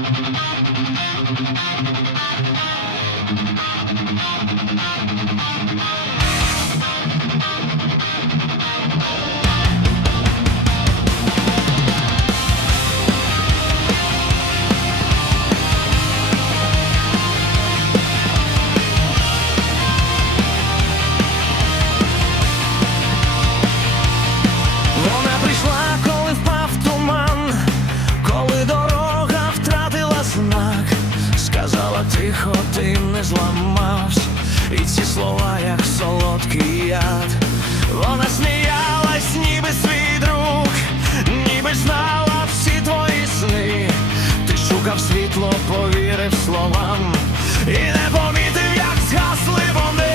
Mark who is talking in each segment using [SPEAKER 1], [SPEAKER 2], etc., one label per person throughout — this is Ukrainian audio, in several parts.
[SPEAKER 1] Thank you. слова, як солодкий яд, вона сміялась, ніби свій друг, ніби знала всі твої сни, ти шукав світло, повірив словам, і не помітив, як згасли вони.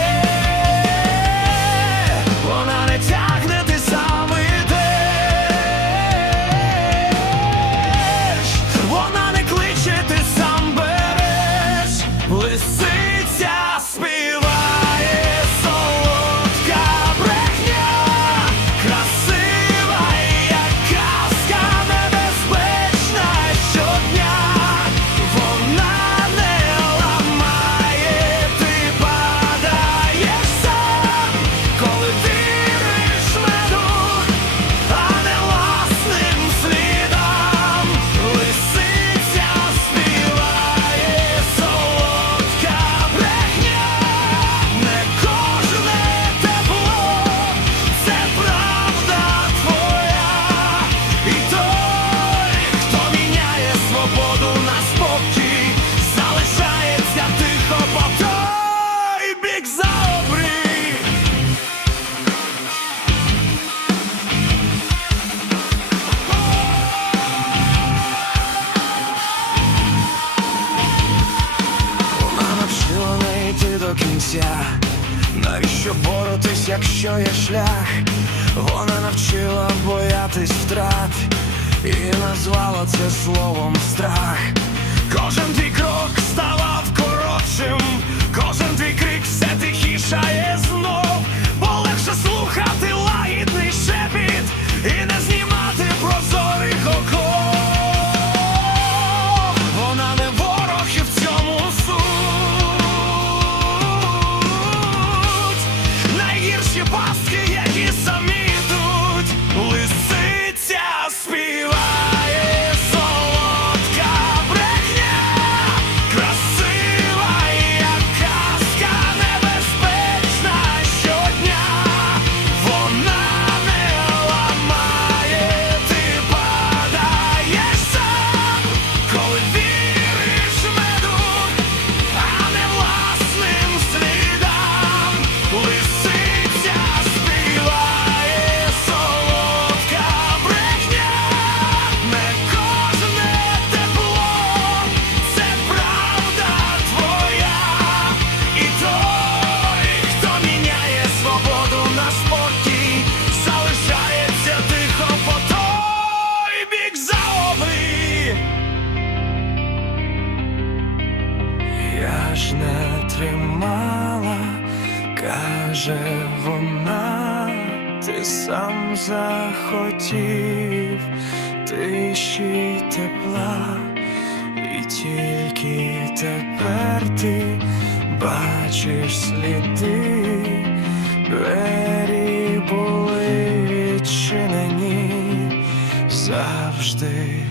[SPEAKER 1] життя. Навіщо боротись, якщо є шлях? Вона навчила боятись втрат і назвала це словом страх. Кожен твій крок. не тримала, каже вона, ти сам захотів, тиші тепла, і тільки тепер ти бачиш сліди, двері були відчинені завжди.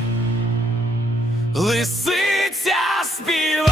[SPEAKER 1] Лисиця співа.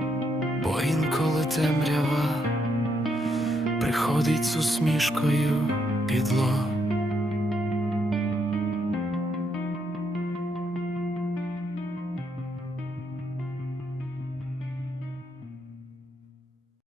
[SPEAKER 1] темрява приходить з усмішкою підло.